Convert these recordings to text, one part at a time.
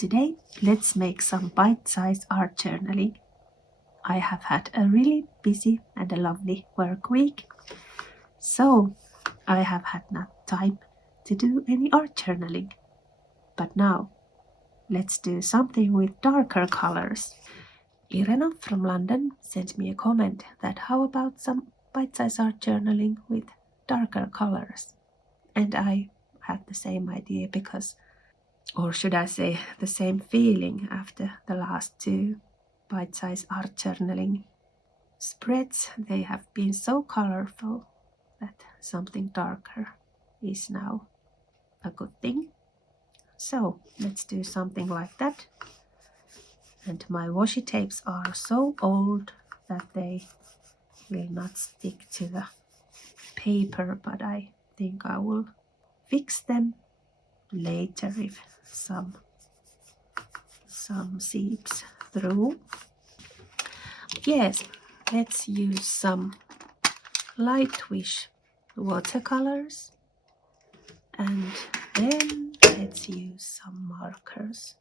Today, let's make some bite-sized art journaling. I have had a really busy and a lovely work week, so I have had not time to do any art journaling. But now, let's do something with darker colors. Irena from London sent me a comment that how about some bite-sized art journaling with darker colors? And I had the same idea because, or should I say, the same feeling after the last two bite-sized art journaling spreads. They have been so colorful that something darker is now a good thing. So let's do something like that. And my washi tapes are so old that they will not stick to the paper, but I think I will fix them later if some seeps through. Yes, let's use some Lightwish watercolors, and then let's use some markers.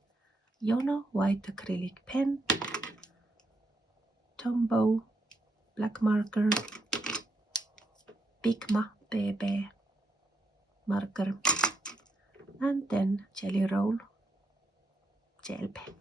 Yono white acrylic pen, Tombow black marker, Pigma BB marker, and then jelly roll gel pen.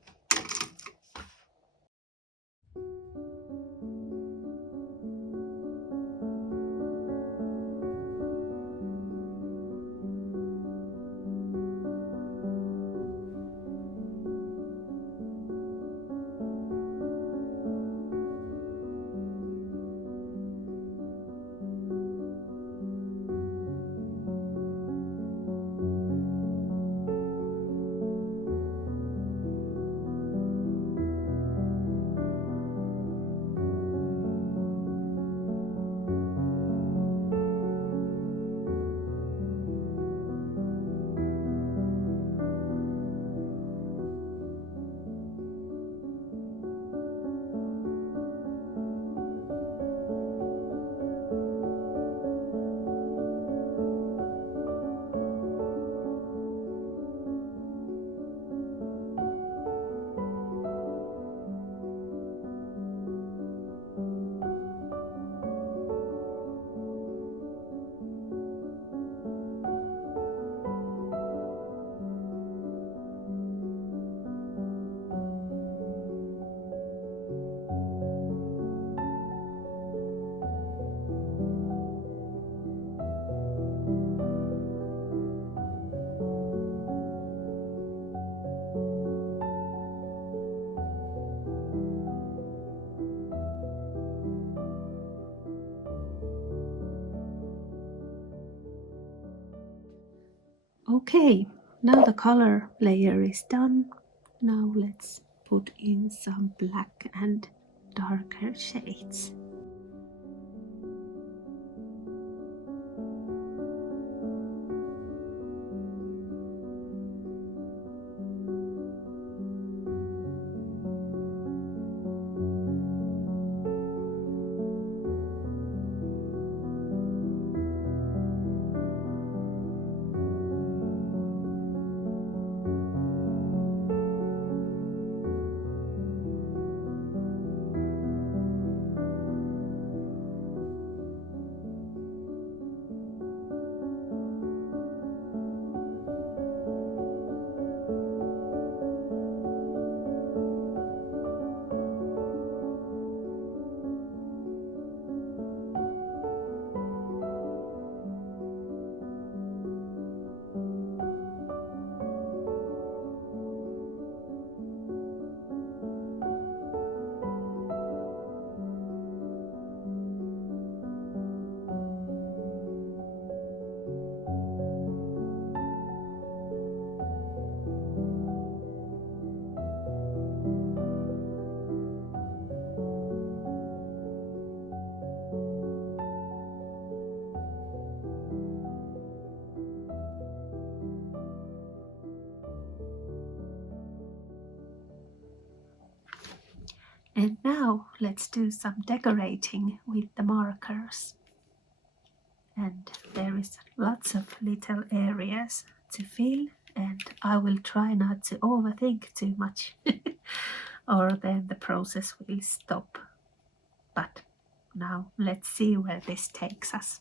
Okay, now the color layer is done. Now let's put in some black and darker shades. And now let's do some decorating with the markers. And there is lots of little areas to fill, and I will try not to overthink too much, or then the process will stop. But now let's see where this takes us.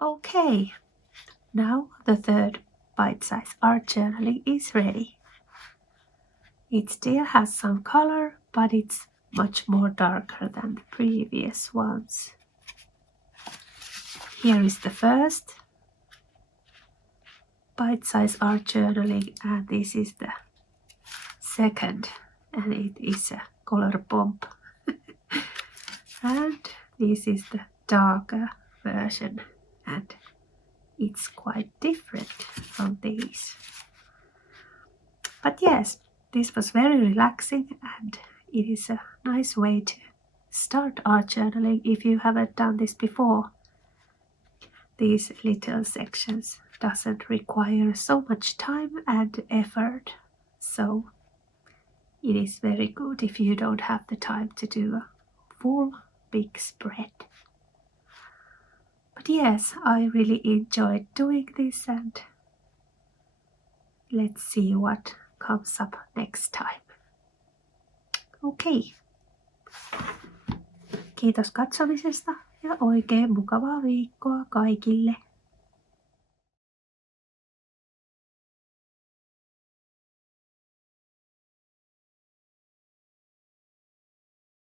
Okay, now the third bite-size art journaling is ready. It still has some color, but it's much more darker than the previous ones. Here is the first bite-size art journaling, and this is the second, and it is a color bomb. And this is the darker version, and it's quite different from these. But yes, this was very relaxing, and it is a nice way to start art journaling if you haven't done this before. These little sections doesn't require so much time and effort, so it is very good if you don't have the time to do a full big spread. But yes, I really enjoyed doing this, and let's see what comes up next time. Okei. Kiitos katsomisesta ja oikein mukavaa viikkoa kaikille.